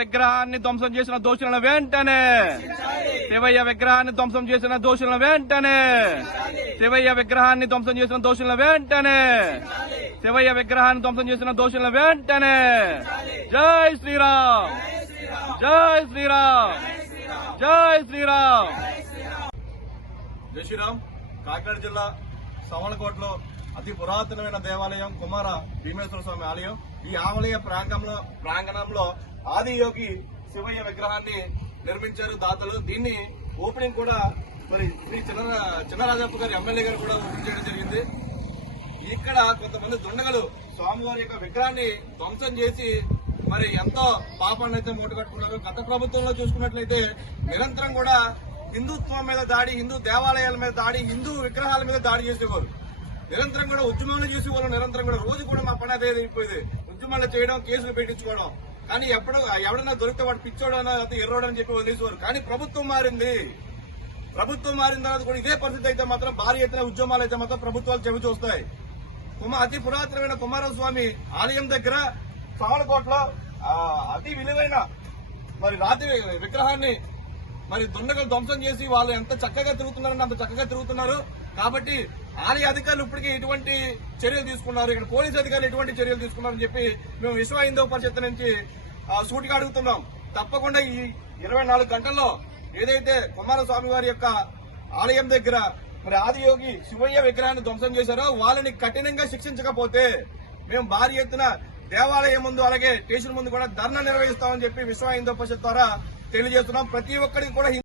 విగ్రహాన్ని ధ్వంసం చేసిన దోషులను వెంటనే శివయ్య విగ్రహాన్ని ధ్వంసం చేసిన దోషులను వెంటనే శివయ్య విగ్రహాన్ని ధ్వంసం చేసిన దోషులను వెంటనే శివయ్య విగ్రహాన్ని ధ్వంసం చేసిన దోషులను వెంటనే జై శ్రీరామ్ జై శ్రీరామ్ జై శ్రీరామ్. జై శ్రీరామ్. కాకినాడ జిల్లా సవణకోటలో అతి పురాతనమైన దేవాలయం కుమార భీమేశ్వర స్వామి ఆలయం. ఈ ఆలయ ప్రాంగణంలో ఆదియోగి శివయ్య విగ్రహాన్ని నిర్మించారు దాతలు. దీన్ని ఓపెనింగ్ కూడా మరి శ్రీ చిన్నరాజప్ప గారి ఎమ్మెల్యే గారు కూడా ఓపెన్ చేయడం జరిగింది. ఇక్కడ కొంతమంది దుండగలు స్వామివారి యొక్క విగ్రహాన్ని ధ్వంసం చేసి మరి ఎంతో పాపాన్ని అయితే మూటగట్టుకున్నారు. గత ప్రభుత్వంలో చూసుకున్నట్లయితే నిరంతరం కూడా హిందుత్వం మీద దాడి, హిందూ దేవాలయాల మీద దాడి, హిందూ విగ్రహాల మీద దాడి చేసేవారు. నిరంతరం కూడా ఉద్యమాలు చేసేవాళ్ళు. నిరంతరం కూడా రోజు కూడా మా పని అదే అయిపోయింది. ఉద్యమాలు చేయడం, కేసులు పెట్టించుకోవడం. కానీ ఎవడన్నా దొరికితే వాడు పిచ్చోడన్నా ఎర్రోడని చెప్పి వదిలేసేవారు. కానీ ప్రభుత్వం మారింది. ప్రభుత్వం మారిన తర్వాత కూడా ఇదే పరిస్థితి అయితే మాత్రం భారీ ఎత్తున ఉద్యమాలు అయితే మాత్రం ప్రభుత్వాలు చెవి చూస్తాయి. అతి పురాతనమైన కుమారస్వామి ఆలయం దగ్గర సామలకోటలో అతి విలువైన మరి రాతి విగ్రహాన్ని మరి దుండగలు ధ్వంసం చేసి వాళ్ళు ఎంత చక్కగా తిరుగుతున్నారంటే అంత చక్కగా తిరుగుతున్నారు. కాబట్టి ఆలయ అధికారులు ఇప్పటికీ ఎటువంటి చర్యలు తీసుకున్నారు, ఇక్కడ పోలీసు అధికారులు ఎటువంటి చర్యలు తీసుకున్నారని చెప్పి మేము విశ్వ హిందూ పరిషత్ నుంచి సూటిగా అడుగుతున్నాం. తప్పకుండా ఈ 24 గంటల్లో ఏదైతే కుమారస్వామి వారి యొక్క ఆలయం దగ్గర మరి ఆదియోగి శివయ్య విగ్రహాన్ని ధ్వంసం చేశారో వాళ్ళని కఠినంగా శిక్షించకపోతే మేము భారీ ఎత్తున దేవాలయం ముందు అలాగే స్టేషన్ ముందు కూడా ధర్నా నిర్వహిస్తామని చెప్పి విశ్వ హిందూ పరిషత్ ద్వారా తెలియజేస్తున్నాం. ప్రతి ఒక్కరికి కూడా